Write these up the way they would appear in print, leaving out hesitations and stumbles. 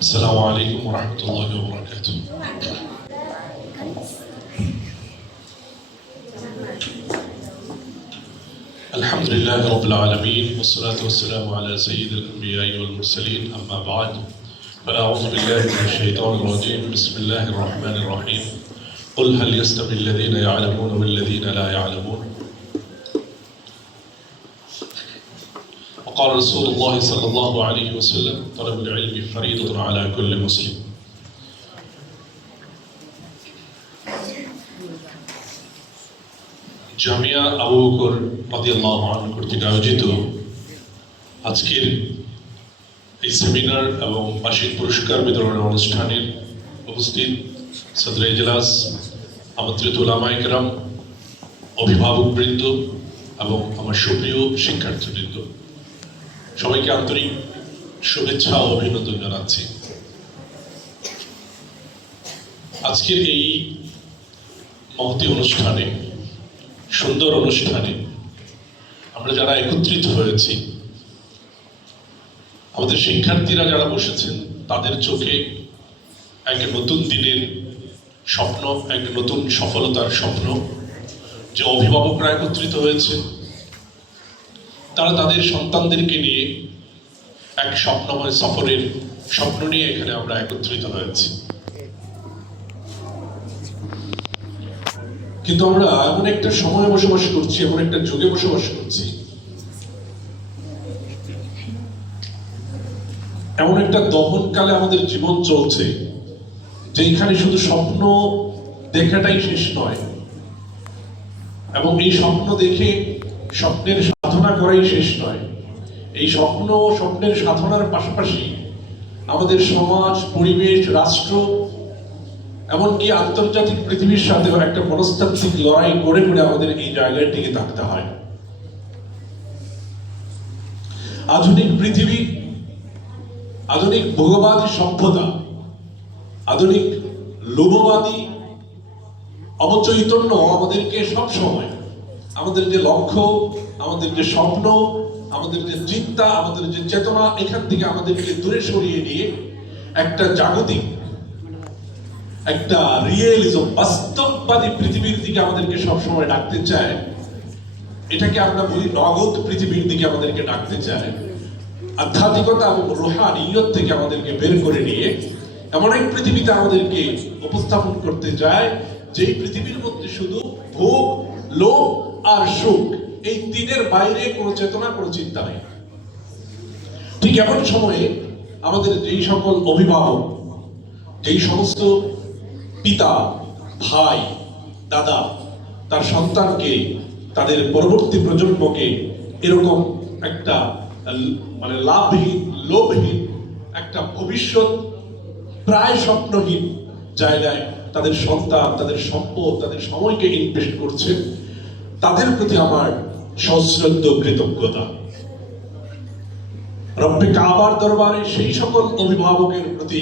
আসসালামু আলাইকুম ওয়া রাহমাতুল্লাহি ওয়া বারাকাতুহু। আলহামদুলিল্লাহি রাব্বিল আলামিন ওয়াসসালাতু ওয়াসসালামু আলা সাইয়্যিদিল আম্বিয়া'i ওয়াল মুরসালিন আম্মা বা'দ। فأعوذ بالله من الشيطان الرجيم بسم الله الرحمن الرحيم قل هل يستوي الذين يعلمون والذين لا يعلمون وقال رسول الله صلى الله عليه وسلم طلب العلم فريضة على كل مسلم। জামিয়া আবু বকর রাদিয়াল্লাহু আনহু কর্তৃক আয়োজিত আজকের এই সেমিনার এবং বার্ষিক পুরস্কার বিতরণের অনুষ্ঠানের উপস্থিত সদরে ইজলাস, আমন্ত্রিত উলামায়ে কেরাম, অভিভাবকবৃন্দ এবং আমার সুপ্রিয় শিক্ষার্থীবৃন্দ, সবাইকে আন্তরিক শুভেচ্ছা ও অভিনন্দন জানাচ্ছি। আজকের এই মহতী অনুষ্ঠানে, সুন্দর অনুষ্ঠানে আমরা যারা একত্রিত হয়েছি, আমাদের শিক্ষার্থীরা যারা বসেছেন, তাদের চোখে এক নতুন দিনের স্বপ্ন, এক নতুন সফলতার স্বপ্ন। যে অভিভাবকরা একত্রিত হয়েছে, তারা তাদের সন্তানদেরকে নিয়ে এক স্বপ্নময় সফরের স্বপ্ন নিয়ে এখানে আমরা একত্রিত হয়েছি। কিন্তু আমরা এমন একটা সময়ে বসবাস করছি, এমন একটা যুগে বসবাস করছি, এমন একটা দহনকালে আমাদের জীবন চলছে, যেখানে শুধু স্বপ্ন দেখাটাই শেষ নয়, এবং এই স্বপ্ন দেখে স্বপ্নের সাধনা করাই শেষ নয়। এই স্বপ্নের সাধনার পাশাপাশি আমাদের সমাজ, পরিবেশ, রাষ্ট্র, এমনকি আন্তর্জাতিক পৃথিবীর সাথেও একটা মনস্তাত্ত্বিক লড়াই করে করে আমাদের এই জায়গায় টিকে থাকতে হয়। আধুনিক পৃথিবী, আধুনিক ভোগবাদী সভ্যতা, আধুনিক লোভবাদী অবচৈতন্য আমাদেরকে সব সময় আমাদের যে লক্ষ্য, আমাদের যে স্বপ্ন, আমাদের যে চিন্তা, আমাদের যে চেতনা, এখান থেকে আমাদেরকে দূরে সরিয়ে নিয়ে একটা জাগতিক, একটা রিয়েলিজম, বাস্তববাদী পৃথিবীর দিকে আমাদেরকে সবসময় ডাকতে চায়। এটাকে আমরা বলি নগদ পৃথিবীর দিকে আমাদেরকে ডাকতে চায়। আধ্যাত্মিকতা এবং রুহানিয়ত থেকে আমাদেরকে বের করে নিয়ে এমন এক পৃথিবীতে আমাদেরকে উপস্থাপন করতে চায়, যেই পৃথিবীর মধ্যে শুধু ভোগ, লোভ আর সুখ, এই তিনের বাইরে কোনো চেতনা, কোনো চিন্তা নেই। ঠিক এমন সময়ে আমাদের যেই সকল অভিভাবক, যেই সমস্ত পিতা, ভাই, দাদা তার সন্তানকে, তাদের পরবর্তী প্রজন্মকে এরকম একটা লাভহীন, লোভহীন একটা ভবিষ্যৎ প্রায় স্বপ্নহীন জায়গায় তাদের সন্তান, তাদের সম্পদ, তাদের সময়কে ইনভেস্ট করছে, তাদের প্রতি আমার সশ্রদ্ধ কৃতজ্ঞতা। রব্বে কাবার দরবারে সেই সকল অভিভাবকের প্রতি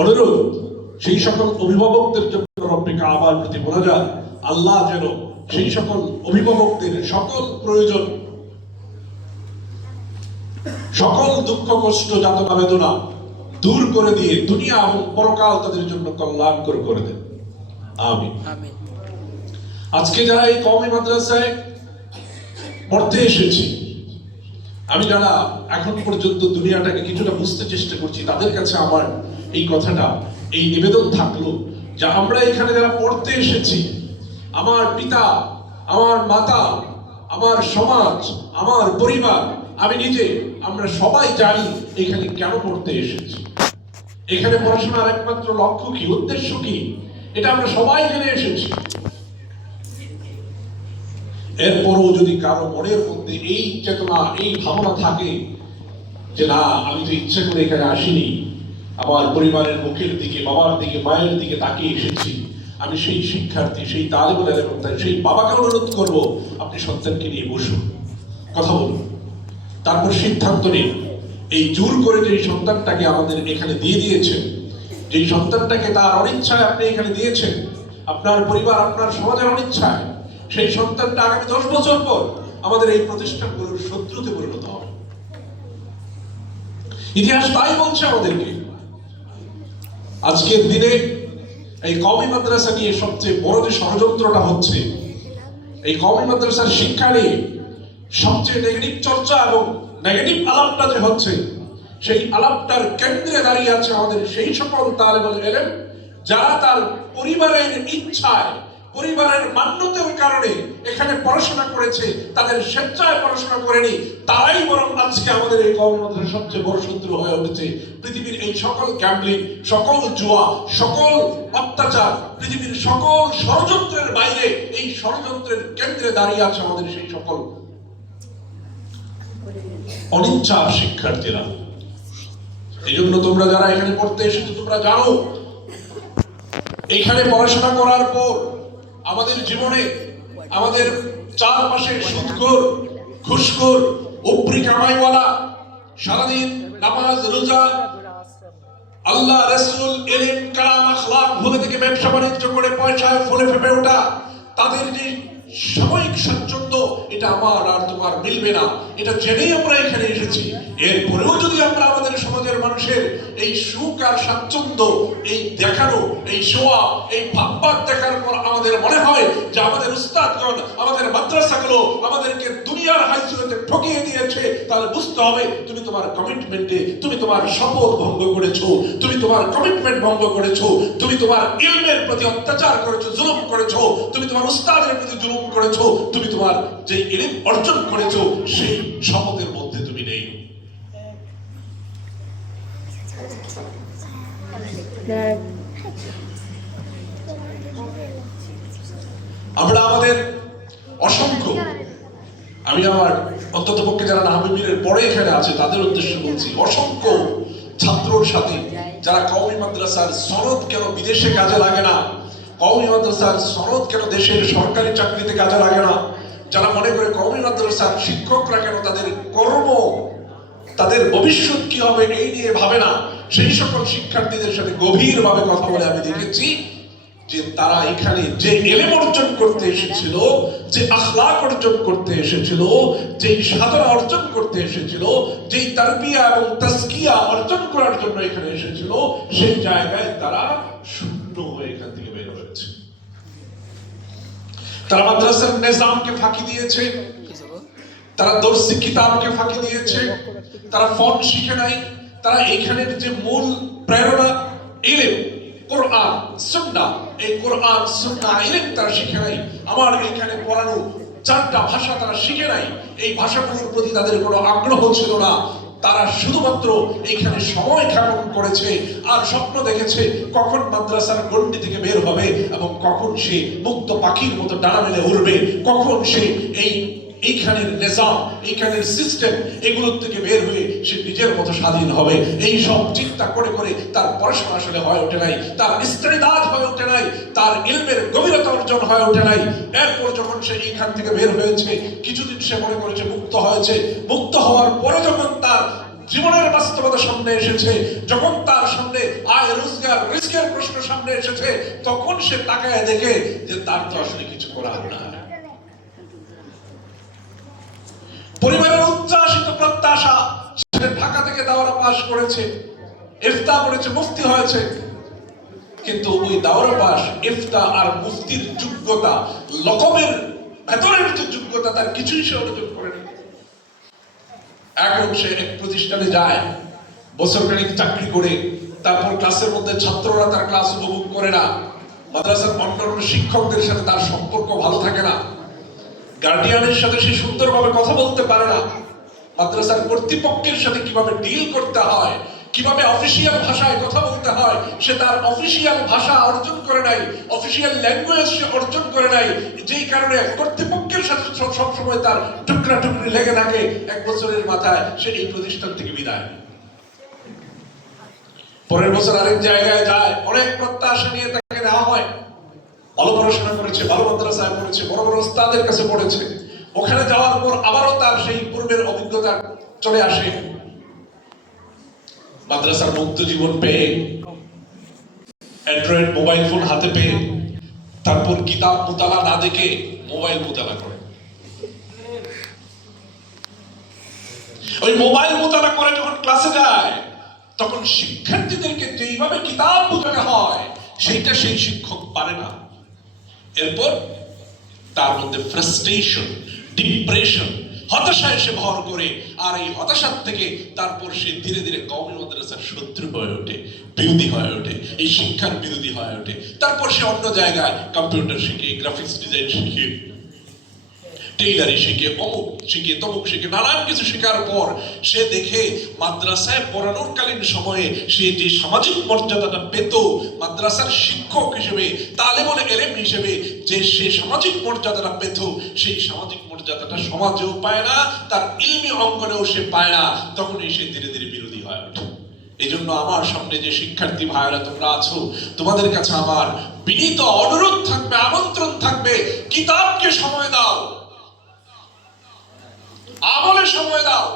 অনুরোধ, সেই সকল অভিভাবকদের জন্য রব্বে কাবার প্রতি মোনাজাত, আল্লাহ যেন সেই সকল অভিভাবকদের সকল প্রয়োজন, সকল দুঃখ, কষ্ট, যাতনা, বেদনা দূর করে দিয়ে দুনিয়া এবং পরকাল তাদের জন্য কল্যাণকর করে দেন। আমিন। আজকে যারা এই কওমি মাদ্রাসায় পড়তে এসেছি, আমি যারা এখন পর্যন্ত দুনিয়াটাকে কিছুটা বুঝতে চেষ্টা করছি, তাদের কাছে আমার এই কথাটা, এই নিবেদন থাকলো যে আমরা এখানে যারা পড়তে এসেছি, আমার পিতা, আমার মাতা, আমার সমাজ, আমার পরিবার, আমি নিজে, আমরা সবাই জানি এখানে কেন পড়তে এসেছি, এখানে পড়াশোনার একমাত্র লক্ষ্য কি, উদ্দেশ্য কি, এটা আমরা সবাই জেনে এসেছি। এরপরও যদি কারো মনের মধ্যে এই চেতনা, এই ভাবনা থাকে যে না, আমি তো ইচ্ছে করে এখানে আসিনি, আমার পরিবারের মুখের দিকে, বাবার দিকে, মায়ের দিকে তাকিয়ে এসেছি, আমি সেই শিক্ষার্থী, সেই তালেবুল ইলম, সেই বাবাকে অনুরোধ করব, আপনি সন্তানকে নিয়ে বসুন, কথা বলুন, তারপর সিদ্ধান্ত নিন। এই জোর করে যে সন্তানটাকে আমাদের এখানে দিয়ে দিয়েছেন, যে সন্তানটাকে তার অনিচ্ছায় আপনি এখানে দিয়েছেন, আপনার পরিবার, আপনার সমাজের অনিচ্ছায়, সেই সন্তানটা আগামী 10 বছর পর আমাদের এই প্রতিষ্ঠানগুলোর শত্রুতে পরিণত হবে। ইতিহাস তাই বলছে আমাদেরকে। আজকের দিনে এই কওমি মাদ্রাসা নিয়ে সবচেয়ে বড় যে ষড়যন্ত্রটা হচ্ছে, এই কওমি মাদ্রাসার শিক্ষা নিয়ে সবচেয়ে নেগেটিভ চর্চা এবং নেগেটিভ আলাপটা যে হচ্ছে, সেই আলাপটার কেন্দ্রে দাঁড়িয়ে আছে আমাদের সেই সকল তালেবুল ইলম যারা তার পরিবারের ইচ্ছায়, পরিবারের মান্যতার কারণে এখানে পড়াশোনা করেছে, তাদের স্বেচ্ছায় পড়াশোনা করেনি, তারাই বরং আজকে আমাদের এই কওমি মাদ্রাসার সবচেয়ে বড় শত্রু হয়ে উঠেছে। পৃথিবীর এই সকল গ্যাম্বলিং, সকল জুয়া, সকল অত্যাচার, পৃথিবীর সকল ষড়যন্ত্রের বাইরে এই ষড়যন্ত্রের কেন্দ্রে দাঁড়িয়ে আছে আমাদের সেই সকল অনিচ্ছা শিক্ষার্থীরা। এই জন্য তোমরা যারা এখানে পড়তে এসেছো, তোমরা জানো এখানে পড়াশোনা করার পর আমাদের জীবনে আমাদের চারপাশে সুদখোর, ঘুষখোর, উপরি কামাইওয়ালা, সারাদিন নামাজ রোজা, আল্লাহ রাসূল, ইলম কালাম আখলাক ভুলে থেকে ব্যবসা বাণিজ্য করে পয়সায় ফলে ফেপে ওঠা, তাদের যে সাময়িক স্বাচ্ছন্দ্য, এটা আমার আর তোমার মিলবে না, এটা জেনেই আমরা এখানে এসেছি। এরপরেও যদি আমরা আমাদের সমাজের মানুষের এই সুখ আর স্বাচ্ছন্দ্য, এই দেখানো, এই শোয়া, এই ভাববাদ দেখার পর আমাদের মনে হয় যে আমাদের উস্তাদগণ, আমাদের মাদ্রাসাগুলো আমাদেরকে দুনিয়ার হাইসুলেতে ঠকিয়ে দিয়েছে, তাহলে বুঝতে হবে তুমি তোমার কমিটমেন্টে, তুমি তোমার শপথ ভঙ্গ করেছো, তুমি তোমার কমিটমেন্ট ভঙ্গ করেছো, তুমি তোমার ইলমের প্রতি অত্যাচার করেছো, জুলুম করেছো, তুমি তোমার উস্তাদের প্রতি জুলুম করেছো, তুমি তোমার যে ইলম অর্জন করেছো সেই শপথের মধ্যে তুমি নেই। আমরা আমাদের অসংখ্য, আমি আমার অন্তত পক্ষে যারা নাহাবিবিরের পরে এখানে আছে তাদের উদ্দেশ্যে বলছি, অসংখ্য ছাত্রর সাথে যারা কওমি মাদ্রাসার সনদ কেন বিদেশে কাজে লাগে না, কওমি মাদ্রাসার সনদ কেন দেশের সরকারি চাকরিতে কাজে লাগে না, যারা মনে করে কওমি মাদ্রাসার শিক্ষকরা কেন তাদের কর্ম, তাদের ভবিষ্যৎ কি হবে এই নিয়ে ভাবে না, সেই সকল শিক্ষার্থীদের সাথে গভীরভাবে কথা বলে আমি দেখেছি যে তারা এখানে যে ইলম অর্জন করতে এসেছিল, যে আখলাক অর্জন করতে এসেছিল, যে সাধনা অর্জন করতে এসেছিল, যে তারবিয়া এবং তাজকিয়া অর্জন করার জন্য এখানে এসেছিল, সেই জায়গায় তারা শূন্য হয়ে এখান থেকে বের হয়েছে। তারা মাদ্রাসার নিজামকে ফাঁকি দিয়েছে, তারা দর্সি কিতাবকে ফাঁকি দিয়েছে, তারা ফন শিখে নাই, তারা এখানের যে মূল প্রেরণা ইলম, কোরআন সুন্নাহ, এই কোরআন সুন্নাহ ইলম তারা শিখে নাই। আমার এখানে পড়ানো 4টা ভাষা তারা শিখে নাই, এই ভাষাগুলোর প্রতি তাদের কোনো আগ্রহ ছিল না। তারা শুধুমাত্র এখানে সময় ক্ষেপণ করেছে আর স্বপ্ন দেখেছে কখন মাদ্রাসার গণ্ডি থেকে বের হবে এবং কখন সে মুক্ত পাখির মতো ডানা মেলে উড়বে, কখন সে এইখানের নিজাম, এইখানের সিস্টেম, এগুলোর থেকে বের হয়ে সে নিজের মতো স্বাধীন হবে। এই সব চিন্তা করে করে তার পড়াশোনা আসলে হয়ে ওঠে নাই, তার ইস্তেদাদ হয়ে ওঠে নাই, তার ইলমের গভীরতা অর্জন হয়ে ওঠে নাই। এরপর যখন সে এইখান থেকে বের হয়েছে, কিছুদিন সে মনে করেছে মুক্ত হয়েছে, মুক্ত হওয়ার পরে যখন তার জীবনের বাস্তবতা সামনে এসেছে, যখন তার সামনে আয় রোজগার রিস্কের প্রশ্ন সামনে এসেছে, তখন সে তাকায় দেখে যে তার তো আসলে কিছু করার না। পরিবারের উচ্চাসিত প্রত্যাশা, সে ঢাকা থেকে দাওরা পাশ করেছে, ইফতা করেছে, মুফতি হয়েছে, কিন্তু ওই দাওরা পাশ, ইফতা আর মুফতির যোগ্যতা, লকবের ভেতরের যে যোগ্যতা, তার কিছুই সে অর্জন করেনি। এখন সে এক প্রতিষ্ঠানে যায়, বছরখানিক চাকরি করে, তারপর ক্লাসের মধ্যে ছাত্ররা তার ক্লাস উপভোগ করে না, মাদ্রাসার অন্যান্য শিক্ষকদের সাথে তার সম্পর্ক ভালো থাকে না, গার্ডিয়ানের সাথে সে সুন্দরভাবে কথা বলতে পারে না, মাদ্রাসার কর্তৃপক্ষের সাথে কিভাবে ডিল করতে হয়, কিভাবে অফিসিয়াল ভাষায় কথা বলতে হয়, সে তার অফিসিয়াল ভাষা অর্জন করে নাই, অফিসিয়াল ল্যাঙ্গুয়েজ সে অর্জন করে নাই, যেই কারণে কর্তৃপক্ষের সাথে সবসময় তার টুকরা টুকরি লেগে থাকে। 1 বছরের মাথায় সে এই প্রতিষ্ঠান থেকে বিদায়, পরের বছর আরেক জায়গায় যায়, অনেক প্রত্যাশা নিয়ে তাকে নেওয়া হয়, ভালো পড়াশোনা করেছে, ভালো মাদ্রাসায় পড়েছে, বড় বড় ওস্তাদের কাছে পড়েছে, ওখানে যাওয়ার পর আবারও তার সেই পূর্বের অভিজ্ঞতা চলে আসে। মাদ্রাসার মুক্ত জীবন পেয়ে, অ্যান্ড্রয়েড মোবাইল ফোন হাতে পেয়ে, তারপর কিতাব মুতালা না দেখে মোবাইল মুতালা করে। ওই মোবাইল মোতালা করে যখন ক্লাসে যায় তখন শিক্ষার্থীদেরকে যেইভাবে কিতাব বোঝানো হয় সেইটা সেই শিক্ষক পারে না। এরপর তার মধ্যে ফ্রাস্ট্রেশন, ডিপ্রেশন, হতাশা এসে ভর করে, আর এই হতাশার থেকে তারপর সে ধীরে ধীরে কওমি মাদ্রাসার শত্রু হয়ে ওঠে, বিরোধী হয়ে ওঠে, এই শিক্ষার বিরোধী হয়ে ওঠে। তারপর সে অন্য জায়গায় কম্পিউটার শিখে, গ্রাফিক্স ডিজাইন শিখে, টেইলারি শিখে, অমুক শিখে, তমুক শিখে, নানান কিছু শেখার পর সে দেখে মাদ্রাসায় পড়ানোর কালীন সময়ে সে যে সামাজিক মর্যাদাটা পেত, মাদ্রাসার শিক্ষক হিসেবে, তালেবুল ইলম হিসেবে যে সে সামাজিক মর্যাদাটা পেত, সেই সামাজিক মর্যাদাটা সমাজেও পায় না, তার ইলমি অঙ্গনেও সে পায় না। তখনই সে ধীরে ধীরে বিরোধী হয়ে ওঠে। এই জন্য আমার সামনে যে শিক্ষার্থী ভাইয়েরা তোমরা আছো, তোমাদের কাছে আমার বিনীত অনুরোধ থাকবে, আমন্ত্রণ থাকবে, কিতাবকে সময় দাও, আমলে সময় দাও,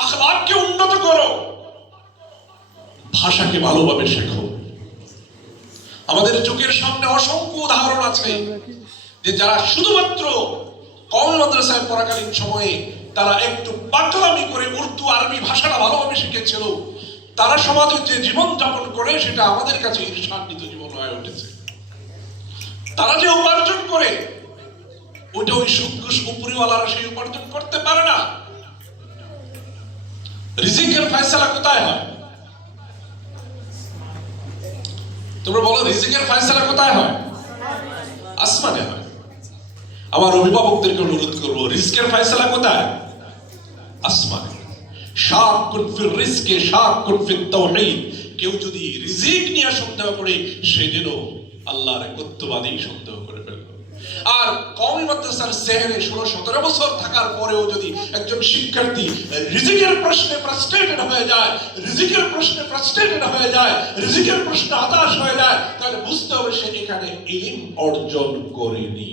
আখলাককে উন্নত করো, ভাষাকে ভালোভাবে শেখো। আমাদের চোখের সামনে অসংখ্য উদাহরণ আছে যে যারা শুধুমাত্র কওমি মাদ্রাসায় পড়াকালীন সময়ে তারা একটু পাগলামি করে উর্দু আরবি ভাষাটা ভালোভাবে শিখেছিল, তারা সমাজে যে জীবন যাপন করে সেটা আমাদের কাছে ঈর্ষান্বিত জীবন হয়ে উঠেছে। তারা যে উপার্জন করে ওটা ওই সুদঘুষ উপরিওয়ালারা সেই উপার্জন করতে পারে না। রিজিকের ফয়সালা কোথায় হয়? তোমরা বলো, রিজিকের ফয়সালা কোথায় হয়? আসমানে হয়। আমার অভিভাবকদেরকে অনুরোধ করবো, রিজিকের ফয়সালা কোথায়? আসমানে। শাকুন ফির রিজকে শাকুন ফিত তাওহীদ। কেউ যদি রিজিক নিয়ে সন্দেহ করে সে যেন আল্লাহর একত্ববাদী সন্দেহ করে ফেলবে। আর কওমি মাদ্রাসার সেহরে 16-17 বছর থাকার পরেও যদি একজন শিক্ষার্থী রিজিকের প্রশ্নে ফ্রাস্ট্রেটেড হয়ে যায়, রিজিকের প্রশ্নে ফ্রাস্ট্রেটেড হয়ে যায়, রিজিকের প্রশ্নে হতাশ হয়ে যায়, তাহলে বুঝতে হবে সে এখানে ইলম অর্জন করেনি।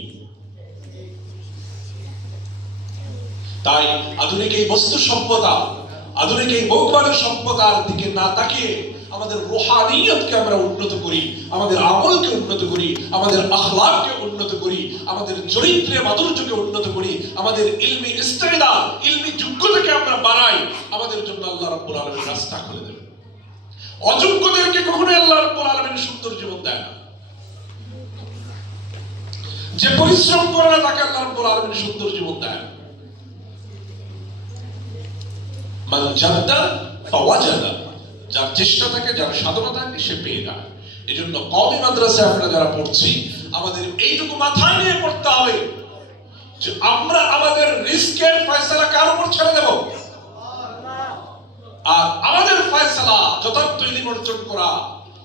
তাই আধুনিক এই বস্তু সভ্যতা, আধুনিক এই ভৌগোলিক সভ্যতার দিকে না তাকিয়ে আমাদের রুহানিয়তকে আমরা উন্নত করি, আমাদের আমলকে উন্নত করি, আমাদের আখলাককে উন্নত করি, আমাদের চরিত্রের মাধুর্যকে উন্নত করি, আমাদের ইলমি ইস্তেদা, ইলমি যোগ্যতাকে আমরা বাড়াই। আমাদের জন্য আল্লাহ রাব্বুল আলামিন রাস্তা খুলে দেবেন। অযোগ্যদেরকে কখনোই আল্লাহ রাব্বুল আলামিন সুন্দর জীবন দেয় না। যে পরিশ্রম করে না তাকে আল্লাহ রাব্বুল আলামিন সুন্দর জীবন দেয় না। মান জাদ্দা ফাওয়াজাদা, যার চেষ্টা থাকে, যার সাধনা থাকে, সে পেয়ে যায়। এই জন্য কওমি মাদ্রাসায় আমরা যারা পড়ছি আমাদের এইটুকু মাথায় নিয়ে পড়তে হবে যে আমরা আমাদের রিস্কের ফয়সালা কার উপর ছেড়ে দেব, আর আমাদের ফয়সালা যথার্থ ইলম অর্জন করা,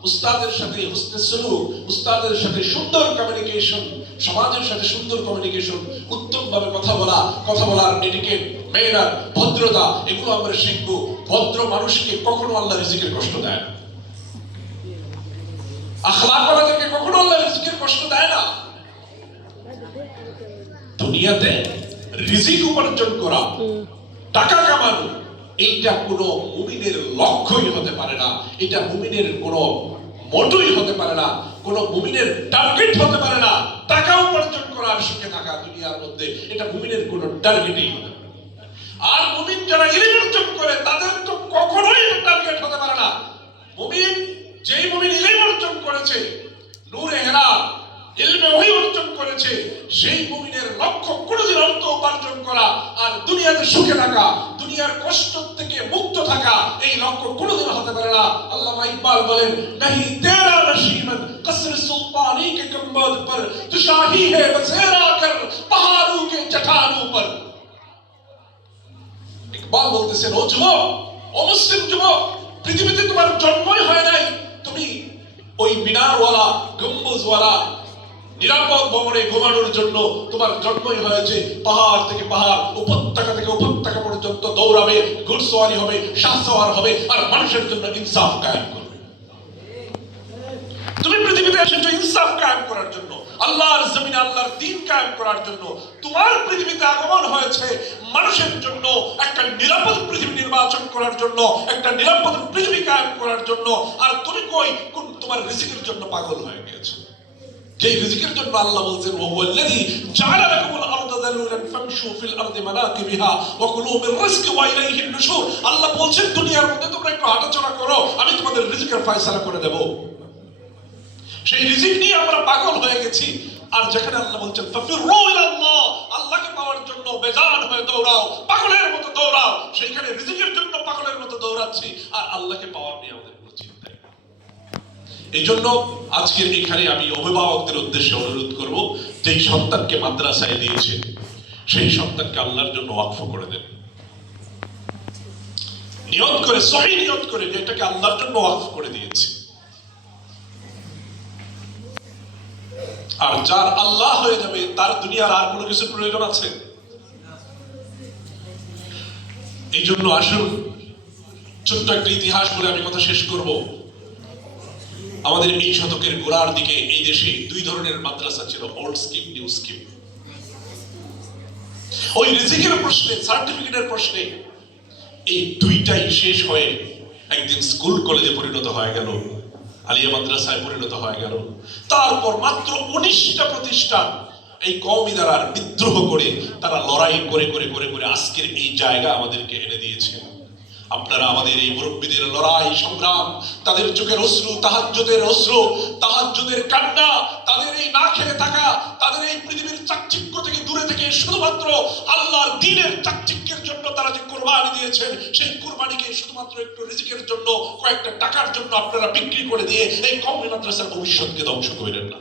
উস্তাদের সাথে হুসনে সুলুক, উস্তাদের সাথে সুন্দর কমিউনিকেশন, সমাজের সাথে সুন্দর কমিউনিকেশন, উত্তম ভাবে কথা বলার এটিকেট, মেয়েরা ভদ্রতা, এগুলো আমরা শিখবো। ভদ্র মানুষকে কখনো আল্লাহ রিজিকের কষ্ট দেয় না, আখলাকওয়ালাদেরকে কখনো আল্লাহ রিজিকের কষ্ট দেয় না। দুনিয়াতে রিজিক উপার্জন করা, টাকা কামানো, এইটা কোনো মুমিনের লক্ষ্যই হতে পারে না, এটা মুমিনের কোনো মোটই হতে পারে না, কোনো মুমিনের টার্গেট হতে পারে না। টাকা উপার্জন করা আর সুখে থাকা দুনিয়ার মধ্যে, এটা মুমিনের কোনো টার্গেটই হতে পারে না। আর মুমিন যারা ইলম অর্জন করে তাদের তো কখনোই টার্গেট হতে পারে না। মুমিন, যেই মুমিন ইলম অর্জন করেছে, নূরে হেরা ইলমে ওহী অর্জন করেছে, সেই মুমিনের লক্ষ্য কোনদিন অর্থ উপার্জন করা আর দুনিয়াতে সুখে থাকা, দুনিয়ার কষ্ট থেকে মুক্ত থাকা, এই লক্ষ্য কোনদিন হতে পারে না। আল্লামা ইকবাল বলেন, नहीं तेरा नशीमन कसर सुल्तानी के गुंबद पर तू शाही है बसेरा कर पहाड़ों के चट्टानों पर। ইকবাল বলতেছেন, ও যুবক, ও মুসলিম যুবক, পৃথিবীতে তোমার জন্মই হয় নাই তুমি ওই মিনারওয়ালা, গম্বুজওয়ালা নিরাপদ ভবনে ঘুমানোর জন্য। তোমার জন্মই হয়েছে পাহাড় থেকে পাহাড়, উপত্যকা থেকে উপত্যকা পর্যন্ত দৌড়াবে, ঘোড়সওয়ারি হবে, শাহসওয়ার হবে, আর মানুষের জন্য ইনসাফ কায়েম করবে। তুমি পৃথিবীতে এসেছো ইনসাফ কায়েম করার জন্য, আল্লাহর জমিনে আল্লাহর দ্বীন কায়েম করার জন্য। তোমার পৃথিবীতে আগমন হয়েছে মানুষের জন্য, একটা নিরাপদ পৃথিবী নির্বাচন করার জন্য, একটা নিরাপদ পৃথিবী কায়েম করার জন্য। আর তুমি কই তোমার রিজিকের জন্য পাগল হয়ে গিয়েছো। যে রিজিকের জন্য আল্লাহ বলছেন ওয়াল্লাযী জাআলা লাকুমুল আরদা যালুলান ফামশু ফিল আরদি মানাকিবিহা ওয়া কুলু মির রিজকি ওয়া ইলাইহিন নুশুর। আল্লাহ বলছেন দুনিয়ার মধ্যে তোমরা একটু হাঁটাচলা করো, আমি তোমাদের রিজিকের ফয়সালা করে দেব। সেই রিজিক নিয়ে আমরা পাগল হয়ে গেছি। আর যেখানে আল্লাহ বলছেন ফাফিরু ইলাল্লাহ, আল্লাহকে পাওয়ার জন্য বেজান হয়ে দৌড়াও, পাগলের মতো দৌড়াও, সেইখানে রিজিকের জন্য পাগলের মতো দৌড়াচ্ছি, আর আল্লাহকে পাওয়ার নিয়ে আমাদের কোনো চিন্তা নেই। এই জন্য আজকের এখানে আমি অভিভাবকদের উদ্দেশ্যে অনুরোধ করব, যেই সন্তানকে মাদ্রাসায় দিয়েছেন সেই সন্তানকে আল্লাহর জন্য ওয়াকফ করে দেন। নিয়ত করে, সহিহ নিয়ত করে যে এটাকে আল্লাহর জন্য ওয়াকফ করে দিয়েছে। আর যার আল্লাহ হয়ে যাবে তার দুনিয়ার আর কোনো কিছু প্রয়োজন আছে? এই জন্য আসুন ছোট্ট একটা ইতিহাস বলে আমি কথা শেষ করব। আমাদের এই শতকের গোড়ার দিকে এই দেশে দুই ধরনের মাদ্রাসা ছিল, ওল্ড স্কিম, নিউ স্কিম। ওই রিজিকের প্রশ্নে, সার্টিফিকেটের প্রশ্নে এই দুইটাই শেষ হয়ে একদিন স্কুল কলেজে পরিণত হয়ে গেল, আলিয়া মাদ্রাসায় পরিণত হয়ে গেল। তারপর মাত্র 19টা প্রতিষ্ঠান এই কওমি দ্বারা বিদ্রোহ করে, তারা লড়াই করে করে করে করে আজকের এই জায়গা আমাদেরকে এনে দিয়েছে। আপনারা আমাদের এই মুরব্বীদের লড়াই সংগ্রাম, তাদের চোখের অশ্রু, তাহাজ্জুদের অশ্রু, তাহাজ্জুদের কান্না, তাদের এই না খেয়ে থাকা, তাদের এই পৃথিবীর চাকচিক্য থেকে দূরে থেকে শুধুমাত্র আল্লাহর দ্বীনের চাকচিক্যের জন্য তারা যে কুরবানি দিয়েছেন, সেই কুরবানিকে শুধুমাত্র একটু রিজিকের জন্য, কয়েকটা টাকার জন্য আপনারা বিক্রি করে দিয়ে এই কওমি মাদ্রাসার ভবিষ্যৎকে ধ্বংস করেন না।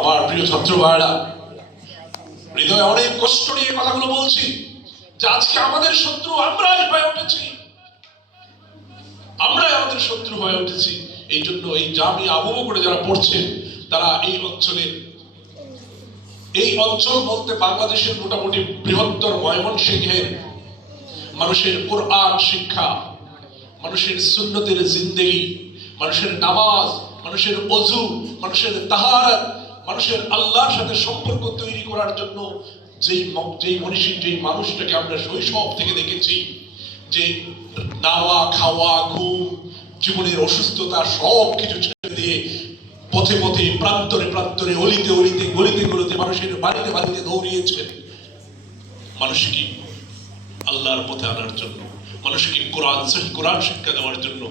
আমার প্রিয় ছাত্র ভাইরা, হৃদয়ে অনেক কষ্ট নিয়ে কথাগুলো বলছি যে আজকে আমাদের শত্রু আমরাই হয়ে উঠেছি, আমরাই আমাদের শত্রু হয়ে উঠেছি। এই জন্য এই জামিয়া আবু বকরে যারা পড়ছেন, তারা এই অঞ্চলে, এই অঞ্চল বলতে বাংলাদেশের মোটামুটি বৃহত্তর ময়মনসিংহের মানুষের কোরআন শিক্ষা, মানুষের সুন্নতের জিন্দেগি, মানুষের নামাজ, মানুষের ওযু, মানুষের তাহারাত, মানুষের আল্লাহর সাথে সম্পর্ক তৈরি করার জন্য যেই মনীষী, যেই মানুষটাকে আমরা শৈশব থেকে দেখেছি, যে নাওয়া খাওয়া ঘুম জীবনের অসুস্থতা সব কিছু ছেড়ে দিয়ে পথে পথে প্রান্তরে প্রান্তরে অলিতে অলিতে গলিতে গলিতে মানুষের বাড়িতে বাড়িতে দৌড়িয়েছেন মানুষকে আল্লাহর পথে আনার জন্য, মানুষকে কোরআন শিক্ষা দেওয়ার জন্য,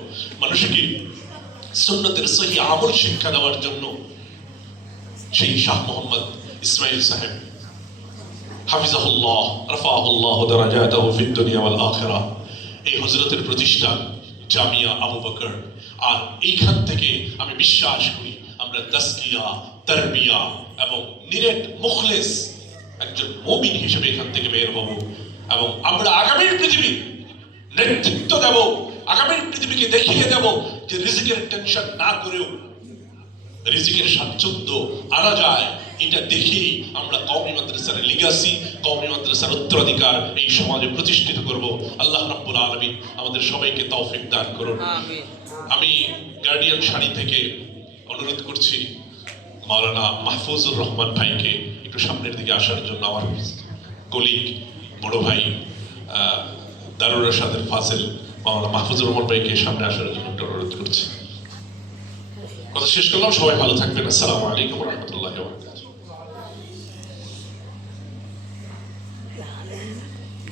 মানুষকে সুন্নতের সহি আমল শিক্ষা দেওয়ার জন্য। সেই শাহ মোহাম্মদ ইসমাইল সাহেব হাফিজাহুল্লাহ রাফাহুল্লাহ দারাজাতাহু ফিদ দুনিয়া ওয়াল আখিরাহ, এই হযরতের প্রতিষ্ঠান জামিয়া আবু বকর। আর এইখান থেকে আমি বিশ্বাস করি আমরা তাসকিয়া, তারবিয়া এবং নিরেট মুখলেস একজন মুমিন হিসেবে এখান থেকে বের হব, এবং আমরা আগামীর পৃথিবী নেতৃত্ব দেব, আগামীর পৃথিবীকে দেখিয়ে দেব যে রিজিকের টেনশন না করেও রিজিকের স্বাচ্ছন্দ্য আনা যায়। এটা দেখেই আমরা কওমি মাদ্রাসার লিগাসি, কওমি মাদ্রাসার উত্তরাধিকার এই সমাজে প্রতিষ্ঠিত করব। আল্লাহ রাব্বুল আলামিন আমাদের সবাইকে তৌফিক দান করুন। আমি গার্ডিয়ান শাড়ি থেকে অনুরোধ করছি মাওলানা মাহফুজুর রহমান ভাইকে একটু সামনের দিকে আসার জন্য, আমার কলিগ বড় ভাই দারুর রাশাদের ফাসেল মাওলানা মাহফুজুর রহমান ভাইকে সামনে আসার জন্য একটু অনুরোধ করছি। কথা শেষ করলাম, সবাই ভালো থাকবেন। আসসালামু আলাইকুম ওয়া রাহমাতুল্লাহি ওয়া বারাকাতুহু।